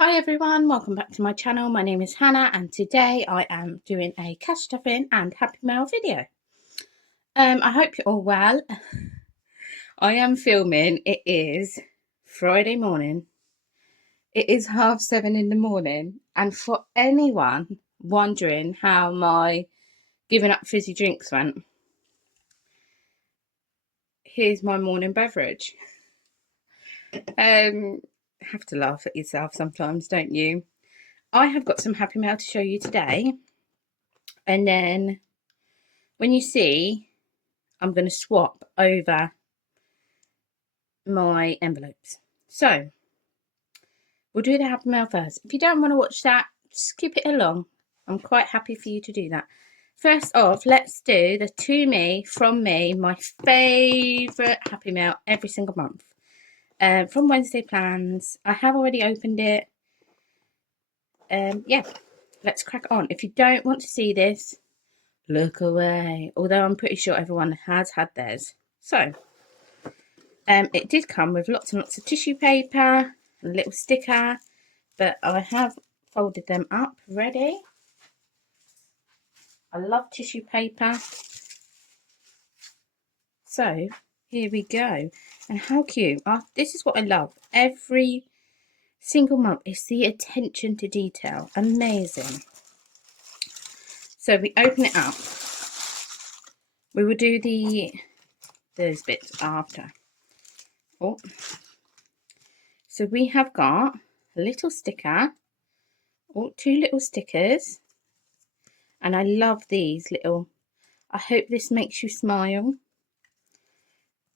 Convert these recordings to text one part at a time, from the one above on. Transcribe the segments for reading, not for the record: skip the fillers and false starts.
Hi everyone, welcome back to my channel. My name is Hannah and today I am doing a cash stuffing and Happy Mail video. I hope you're all well. I am filming, it is Friday morning. It is 7:30 in the morning, and for anyone wondering how my giving up fizzy drinks went, here's my morning beverage. Have to laugh at yourself sometimes, don't you? I have got some Happy Mail to show you today, and then when you see, I'm going to swap over my envelopes. So we'll do the Happy Mail first. If you don't want to watch that, skip it along. I'm quite happy for you to do that. First off, let's do the To Me, From Me, my favourite Happy Mail every single month. From Wednesday Plans. I have already opened it. Yeah, let's crack on. If you don't want to see this, look away. Although I'm pretty sure everyone has had theirs. So, it did come with lots and lots of tissue paper, a little sticker, but I have folded them up ready. I love tissue paper. So here we go. And how cute. This is what I love. Every single month is the attention to detail. Amazing. So we open it up. We will do those bits after. Oh. So we have got a little sticker. Oh, two little stickers. And I love these little, I hope this makes you smile.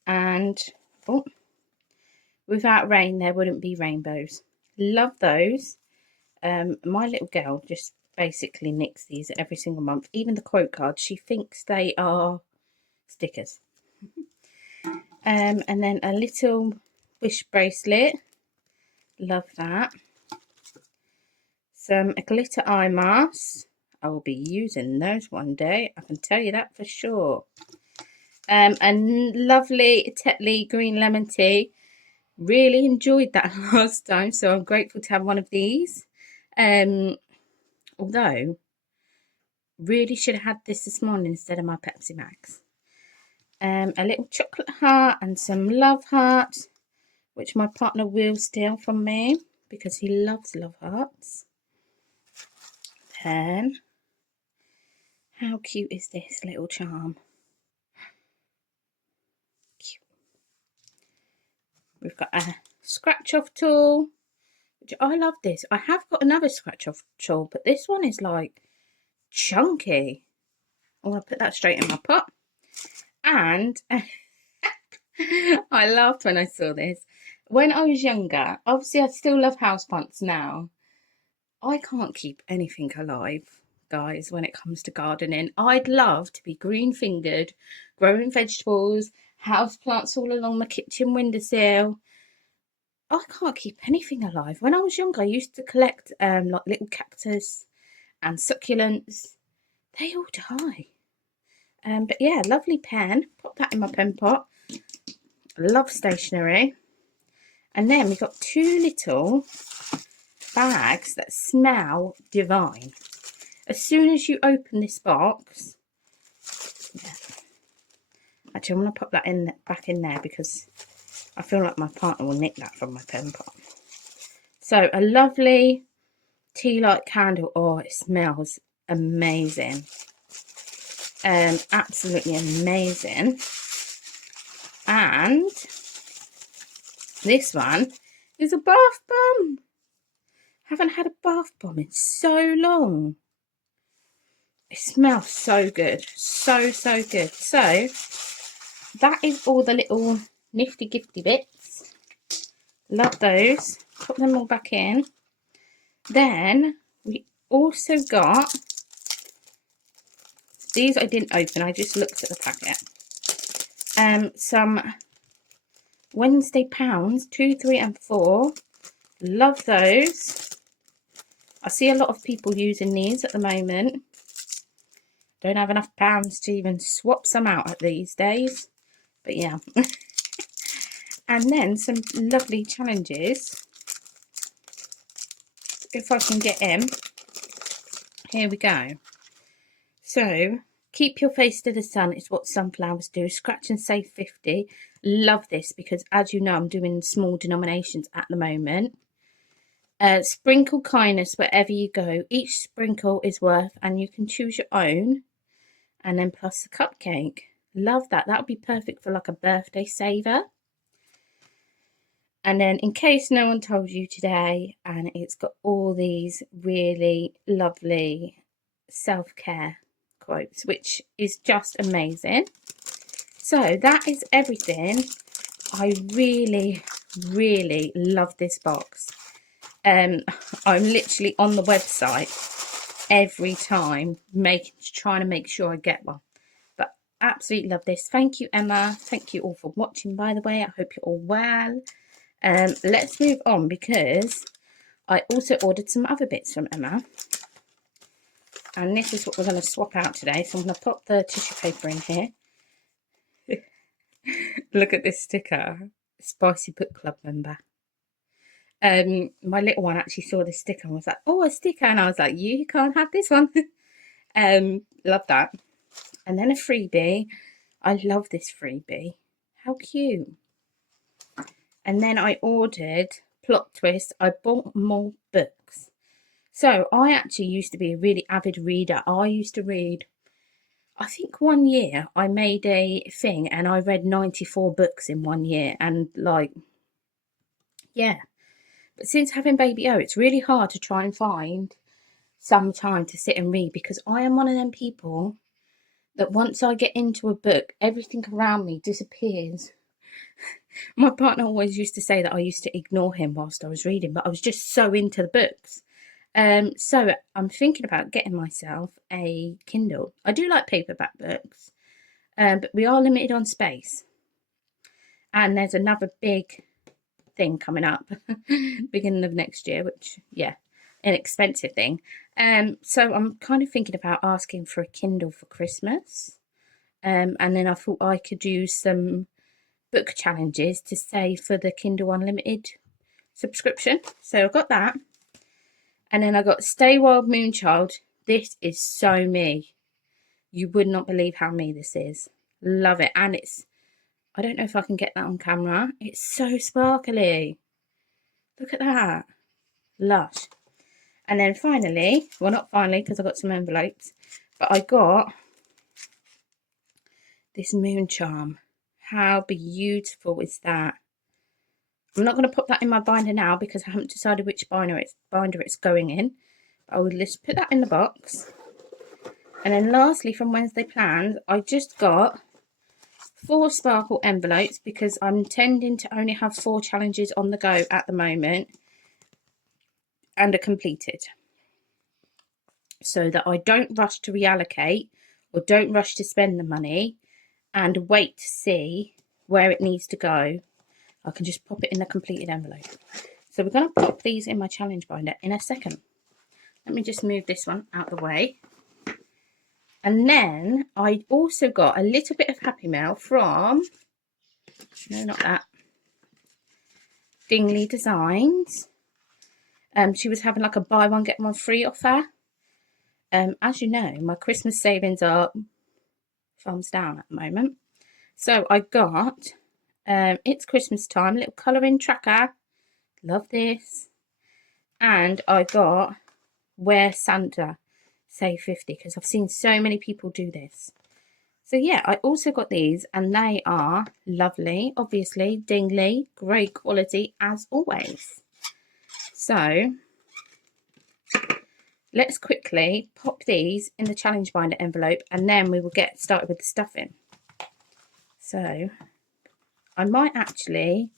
And, oh, without rain, there wouldn't be rainbows. Love those. My little girl just basically nicks these every single month. Even the quote cards, she thinks they are stickers. And then a little wish bracelet. Love that. Some glitter eye masks. I will be using those one day. I can tell you that for sure. A lovely Tetley green lemon tea. Really enjoyed that last time, so I'm grateful to have one of these. Although, really should have had this morning instead of my Pepsi Max. A little chocolate heart and some love hearts, which my partner will steal from me because he loves love hearts. Then, how cute is this little charm? Cute. We've got a scratch off tool, which I love this. I have got another scratch off tool, but this one is like chunky. I'm going to put that straight in my pot. And I laughed when I saw this. When I was younger, obviously I still love houseplants now. I can't keep anything alive, guys, when it comes to gardening. I'd love to be green-fingered, growing vegetables, houseplants all along my kitchen windowsill. I can't keep anything alive. When I was younger, I used to collect like little cactus and succulents. They all die. But yeah, lovely pen. Pop that in my pen pot. Love stationery. And then we've got two little bags that smell divine. As soon as you open this box, yeah. Actually, I'm going to pop that in back in there because I feel like my partner will nick that from my pen pot. So a lovely tea light candle. Oh, it smells amazing. Absolutely amazing. And this one is a bath bomb. Haven't had a bath bomb in so long. It smells so good. So good. So that is all the little nifty gifty bits. Love those. Put them all back in. Then we also got these. I didn't open, I just looked at the packet. Some Wednesday pounds, 2, 3 and 4. Love those. I see a lot of people using these at the moment. Don't have enough pounds to even swap some out at these days. But yeah. And then some lovely challenges. if I can get in. Here we go. So, keep your face to the sun is what sunflowers do. Scratch and save 50. Love this because, as you know, I'm doing small denominations at the moment. Sprinkle kindness wherever you go. Each sprinkle is worth, and you can choose your own. And then plus the cupcake. Love that. That would be perfect for like a birthday saver. And then in case no one told you today, and it's got all these really lovely self-care quotes, which is just amazing. So that is everything. I really, really love this box. I'm literally on the website every time trying to make sure I get one. But absolutely love this. Thank you, Emma. Thank you all for watching, by the way. I hope you're all well. Let's move on because I also ordered some other bits from Emma. And this is what we're going to swap out today. So I'm going to pop the tissue paper in here. Look at this sticker. Spicy Book Club member. My little one actually saw this sticker and was like, oh, a sticker. And I was like, you can't have this one. Love that. And then a freebie. I love this freebie. How cute. And then I ordered, plot twist, I bought more books. So I actually used to be a really avid reader. I used to read, I think one year I made a thing and I read 94 books in 1 year. And like, yeah. But since having baby O, it's really hard to try and find some time to sit and read because I am one of them people that once I get into a book, everything around me disappears. My partner always used to say that I used to ignore him whilst I was reading, but I was just so into the books. So I'm thinking about getting myself a Kindle. I do like paperback books, but we are limited on space. And there's another big thing coming up, beginning of next year, which, yeah, an expensive thing. So I'm kind of thinking about asking for a Kindle for Christmas. And then I thought I could do some book challenges to save for the Kindle Unlimited subscription. So I've got that. And then I got Stay Wild Moonchild. This is so me. You would not believe how me this is. Love it. And it's, I don't know if I can get that on camera. It's so sparkly. Look at that. Lush. And then finally, well, not finally because I got some envelopes, but I got this moon charm. How beautiful is that? I'm not going to put that in my binder now because I haven't decided which binder it's going in. I will just put that in the box. And then lastly, from Wednesday Plans, I just got 4 sparkle envelopes because I'm intending to only have 4 challenges on the go at the moment and are completed. So that I don't rush to reallocate or don't rush to spend the money and wait to see where it needs to go. I can just pop it in the completed envelope. So we're going to pop these in my challenge binder in a second. Let me just move this one out of the way. And then I also got a little bit of Happy Mail from, no, not that, Dingley Designs. She was having like a buy one, get one free offer. As you know, my Christmas savings are thumbs down at the moment. So I got, it's Christmas time, little colouring tracker. Love this. And I got Wear Santa Save 50 because I've seen so many people do this. So yeah, I also got these and they are lovely. Obviously, Dingley, great quality as always. So let's quickly pop these in the challenge binder envelope and then we will get started with the stuffing. So I might actually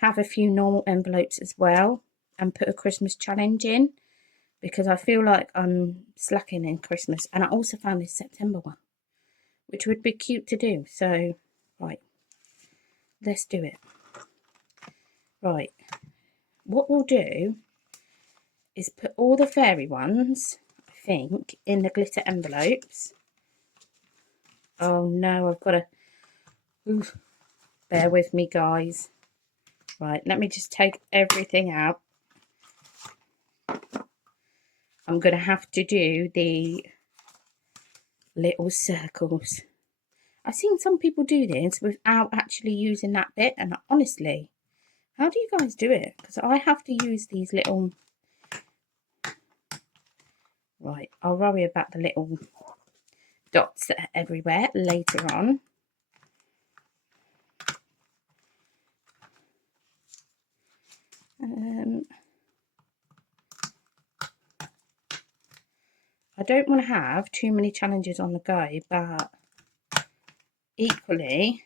have a few normal envelopes as well and put a Christmas challenge in because I feel like I'm slacking in Christmas. And I also found this September one, which would be cute to do. So, right, let's do it. Right, what we'll do is put all the fairy ones, I think, in the glitter envelopes. Oh no, I've got to, oof, bear with me guys. Right, let me just take everything out. I'm going to have to do the little circles. I've seen some people do this without actually using that bit, and honestly, how do you guys do it? Because I have to use these little... Right, I'll worry about the little dots that are everywhere later on. I don't want to have too many challenges on the go, but equally,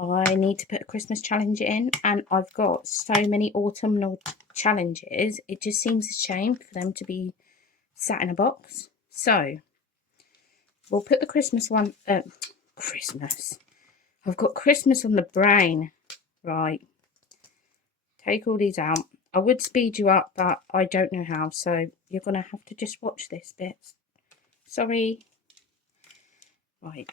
I need to put a Christmas challenge in, and I've got so many autumnal challenges. It just seems a shame for them to be sat in a box. So we'll put the Christmas one. Christmas. I've got Christmas on the brain. Right. Take all these out. I would speed you up, but I don't know how, so you're going to have to just watch this bit. Sorry. Right.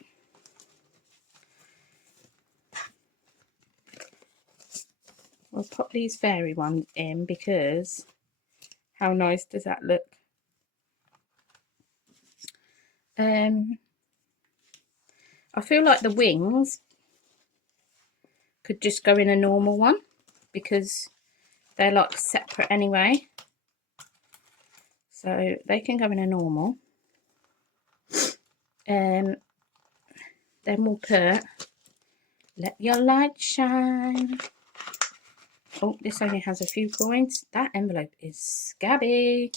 We'll pop these fairy ones in because how nice does that look? I feel like the wings could just go in a normal one because they're like separate anyway. So they can go in a normal. Then we'll put Let Your Light Shine. Oh, this only has a few coins. That envelope is scabby.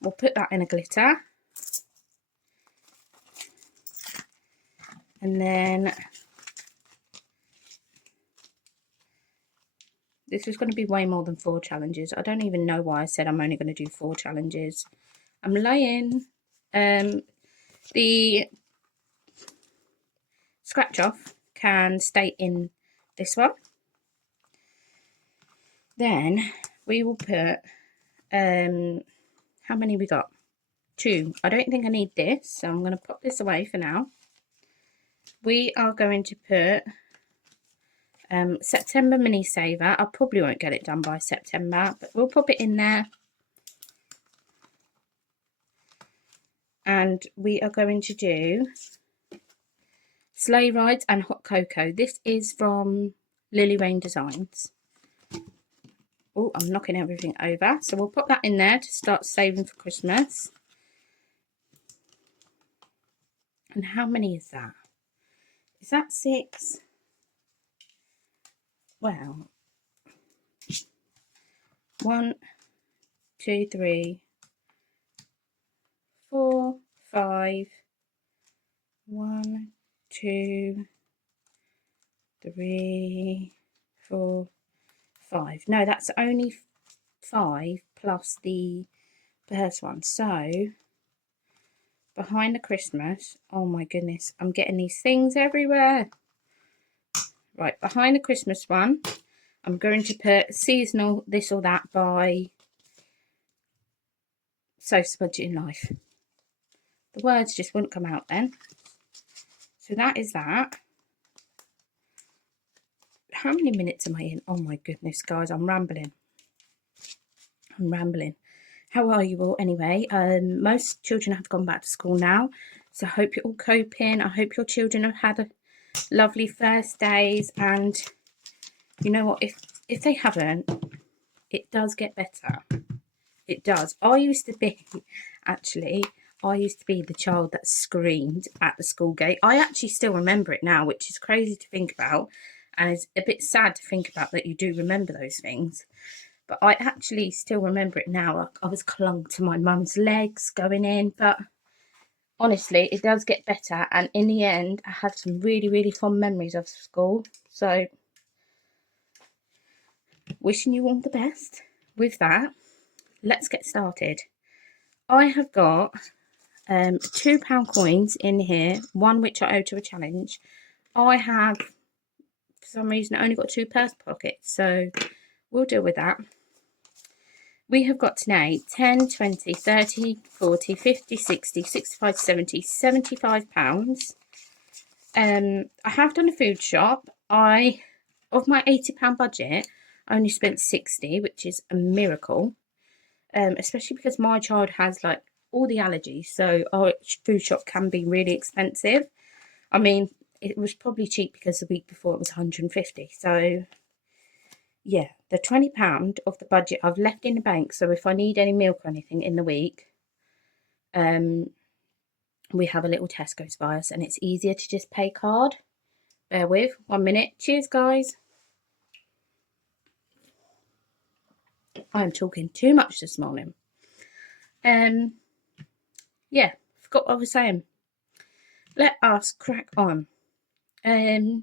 We'll put that in a glitter. And then this is going to be way more than 4 challenges. I don't even know why I said I'm only going to do 4 challenges. I'm lying. The scratch off can stay in this one. Then we will put, how many we got? 2. I don't think I need this, so I'm going to pop this away for now. We are going to put September mini saver. I probably won't get it done by September, but we'll pop it in there. And we are going to do Sleigh Rides and Hot Cocoa. This is from Lily Rain Designs. Oh, I'm knocking everything over. So we'll put that in there to start saving for Christmas. And how many is that? Is that 6? Well, 1, 2, 3, 4, 5. 1, 2, 3, 4, 5. No, that's only 5 plus the first one. So behind the Christmas, oh my goodness, I'm getting these things everywhere. Right, behind the Christmas one, I'm going to put seasonal this or that by So Smudgy in Life. The words just wouldn't come out then. So that is that. How many minutes am I in? Oh my goodness, guys, I'm rambling. How are you all anyway? Most children have gone back to school now, so I hope you're all coping. I hope your children have had a lovely first days, and you know what, if they haven't, it does get better. It does. I used to be the child that screamed at the school gate. I actually still remember it now, which is crazy to think about, and it's a bit sad to think about that you do remember those things. But I actually still remember it now. Like I was clung to my mum's legs going in. But honestly, it does get better. And in the end, I have some really, really fond memories of school. So, wishing you all the best with that. Let's get started. I have got £2 coins in here. One which I owe to a challenge. I have, for some reason, only got 2 purse pockets. So, we'll deal with that. We have got today 10, 20, 30, 40, 50, 60, 65, 70, £75. I have done a food shop. Of my £80 budget, I only spent 60, which is a miracle, especially because my child has like all the allergies, so our food shop can be really expensive. I mean, it was probably cheap because the week before it was 150. So yeah, the £20 of the budget I've left in the bank. So if I need any milk or anything in the week, we have a little Tesco's by us, and it's easier to just pay card. Bear with 1 minute. Cheers, guys. I'm talking too much this morning. Yeah, forgot what I was saying. Let us crack on. I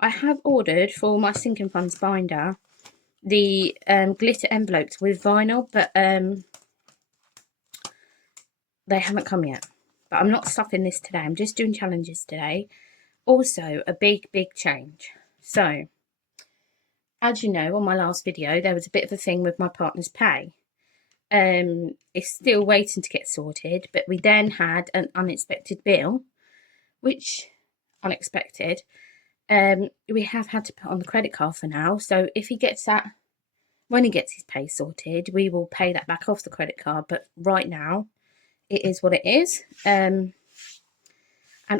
have ordered for my sinking funds binder the glitter envelopes with vinyl, but they haven't come yet. But I'm not stuffing this today. I'm just doing challenges today. Also, a big change. So, as you know, on my last video, there was a bit of a thing with my partner's pay. It's still waiting to get sorted, but we then had an unexpected bill, which unexpected. We have had to put on the credit card for now. So if he gets that, when he gets his pay sorted, we will pay that back off the credit card. But right now, it is what it is. And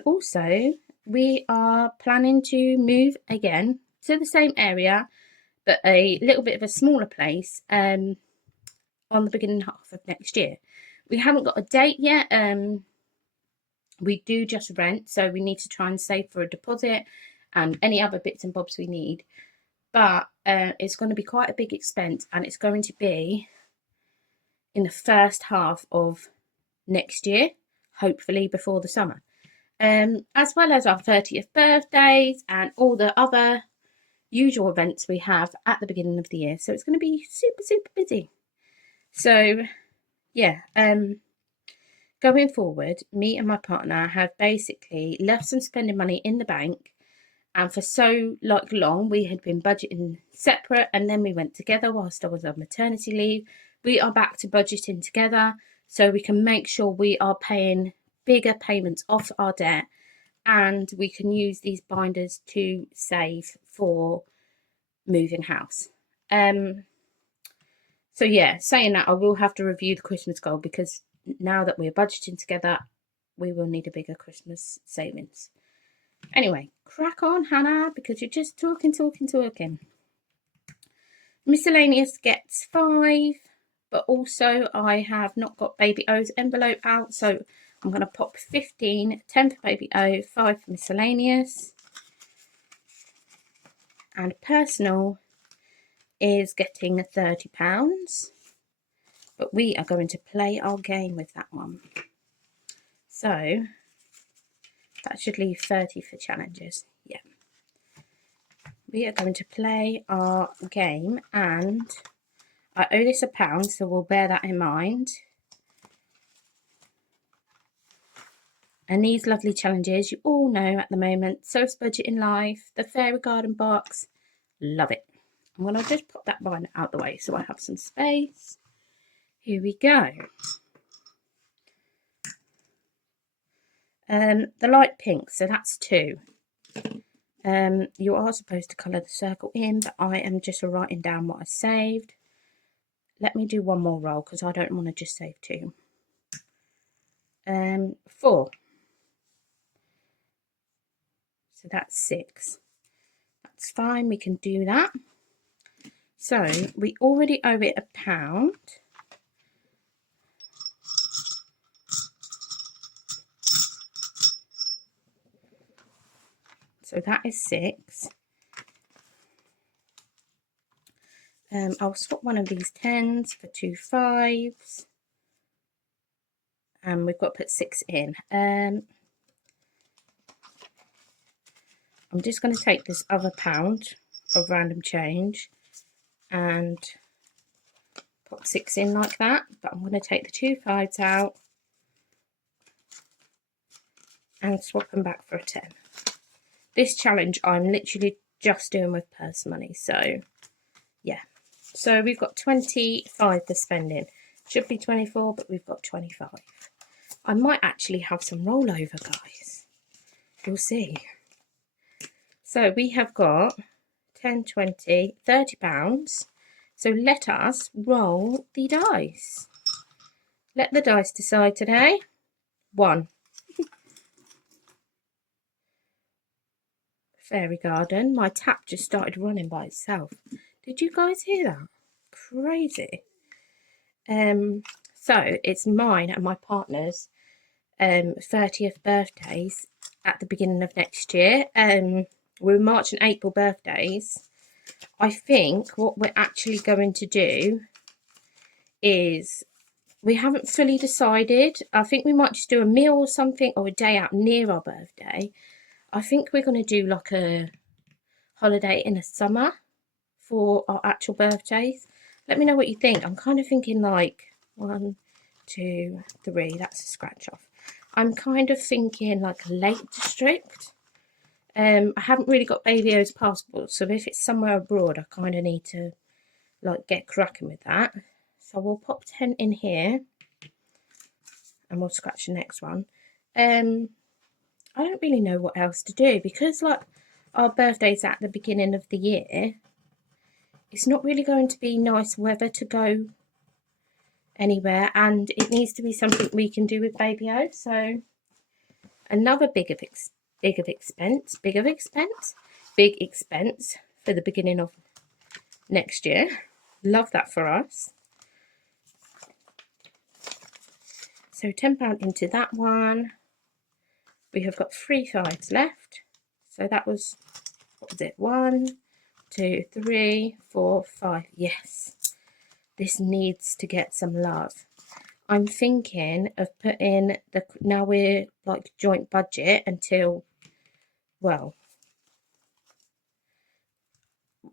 also, we are planning to move again to the same area, but a little bit of a smaller place on the beginning half of next year. We haven't got a date yet. We do just rent, so we need to try and save for a deposit and any other bits and bobs we need. But it's going to be quite a big expense, and it's going to be in the first half of next year, hopefully before the summer. As well as our 30th birthdays and all the other usual events we have at the beginning of the year. So it's going to be super busy. So yeah, going forward, me and my partner have basically left some spending money in the bank, and for so long we had been budgeting separate, and then we went together whilst I was on maternity leave. We are back to budgeting together so we can make sure we are paying bigger payments off our debt, and we can use these binders to save for moving house. So yeah, saying that, I will have to review the Christmas goal, because now that we're budgeting together, we will need a bigger Christmas savings. Anyway, crack on, Hannah, because you're just talking. Miscellaneous gets 5, but also I have not got Baby O's envelope out, so I'm going to pop 15, 10 for Baby O, 5 for miscellaneous. And personal is getting £30, but we are going to play our game with that one. So that should leave 30 for challenges. Yeah. We are going to play our game, and I owe this £1, so we'll bear that in mind. And these lovely challenges, you all know at the moment, So's Budget in Life, the Fairy Garden Box, love it. I'm going to just pop that binder out the way so I have some space. Here we go. The light pink, so that's 2. You are supposed to colour the circle in, but I am just writing down what I saved. Let me do one more roll because I don't want to just save 2. 4. So that's 6. That's fine, we can do that. So we already owe it £1. So that is 6. I'll swap one of these 10s for 2 5s. And we've got to put 6 in. I'm just going to take this other £1 of random change and pop 6 in like that. But I'm going to take the 2 5s out and swap them back for a 10. This challenge I'm literally just doing with purse money. So yeah. So we've got 25 for spending. Should be 24, but we've got 25. I might actually have some rollover, guys. You'll see. So we have got 10, 20, 30 pounds. So let us roll the dice. Let the dice decide today. 1. Fairy garden. My tap just started running by itself. Did you guys hear that? Crazy. So it's mine and my partner's 30th birthdays at the beginning of next year. We're March and April birthdays. I think what we're actually going to do is, we haven't fully decided. I think we might just do a meal or something, or a day out near our birthday. I think we're going to do like a holiday in the summer for our actual birthdays. Let me know what you think. I'm kind of thinking like 1, 2, 3. That's a scratch off. I'm kind of thinking like Lake District. I haven't really got Baby O's passport, so if it's somewhere abroad, I kind of need to like get cracking with that. So we'll pop 10 in here, and we'll scratch the next one. I don't really know what else to do, because like our birthday's at the beginning of the year. It's not really going to be nice weather to go anywhere, and it needs to be something we can do with Baby O. So another big expense for the beginning of next year. Love that for us. So £10 into that one. We have got 3 5s left. So that was, what was it? 1, 2, 3, 4, 5. Yes, this needs to get some love. I'm thinking of putting the, now we're like joint budget until, well,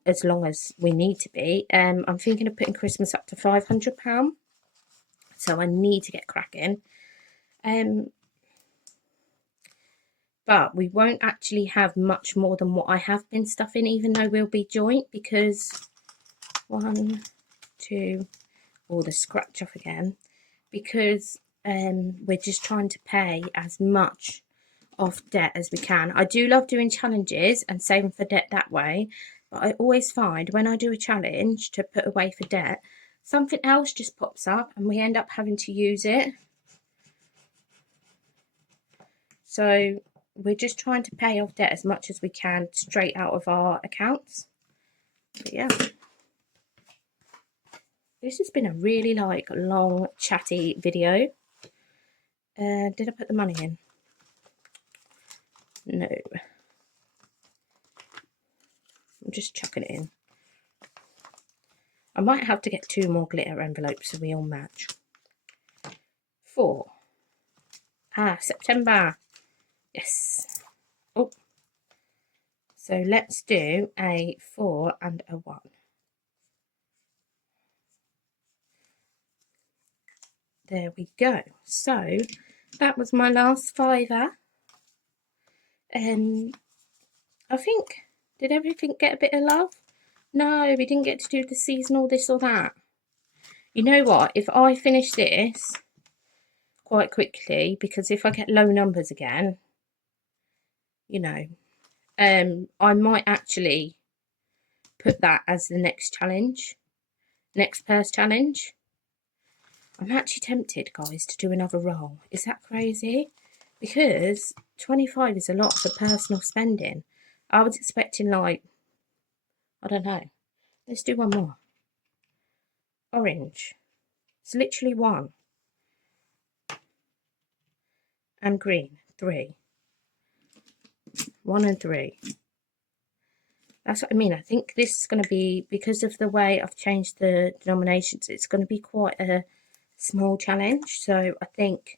as long as we need to be. I'm thinking of putting Christmas up to £500. So I need to get cracking. But we won't actually have much more than what I have been stuffing, even though we'll be joint, because 1, 2, or the scratch off again, because we're just trying to pay as much off debt as we can. I do love doing challenges and saving for debt that way, but I always find when I do a challenge to put away for debt, something else just pops up and we end up having to use it. So we're just trying to pay off debt as much as we can straight out of our accounts. But yeah, this has been a really like long chatty video. Did I put the money in? No, I'm just chucking it in. I might have to get 2 more glitter envelopes so we all match. 4. September. Yes. Oh, so let's do a 4 and a 1. There we go. So that was my last fiver. I think, did everything get a bit of love? No, we didn't get to do the seasonal this or that. You know what? If I finish this quite quickly, because if I get low numbers again, you know, I might actually put that as the next challenge, next purse challenge. I'm actually tempted, guys, to do another roll. Is that crazy? Because 25 is a lot for personal spending. I was expecting like, I don't know. Let's do one more. Orange. It's literally 1. And green, 3. 1 and 3. That's what I mean. I think this is going to be, because of the way I've changed the denominations, it's going to be quite a small challenge. So I think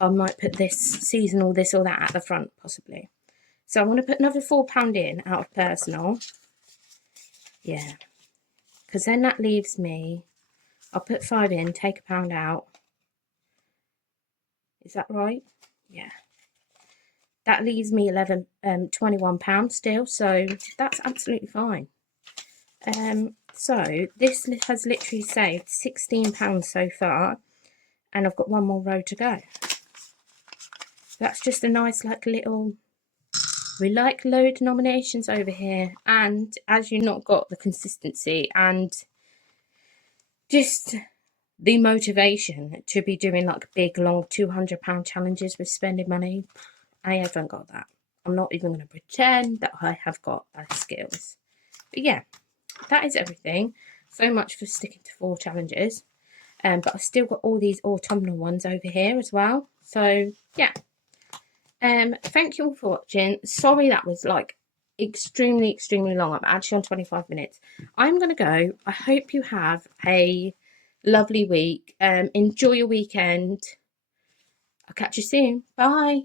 I might put this seasonal, this or that at the front, possibly. So I want to put another £4 in out of personal. Yeah. Because then that leaves me, I'll put 5 in, take £1 out. Is that right? Yeah. That leaves me £21 still, so that's absolutely fine. So this has literally saved £16 so far, and I've got 1 more row to go. That's just a nice like little We like load nominations over here, and as you've not got the consistency and just the motivation to be doing like big long £200 challenges with spending money, I haven't got that. I'm not even going to pretend that I have got those skills. But yeah, that is everything. So much for sticking to 4 challenges. But I've still got all these autumnal ones over here as well. So yeah. Thank you all for watching. Sorry that was like extremely long. I'm actually on 25 minutes. I'm gonna go. I hope you have a lovely week. Enjoy your weekend. I'll catch you soon. Bye.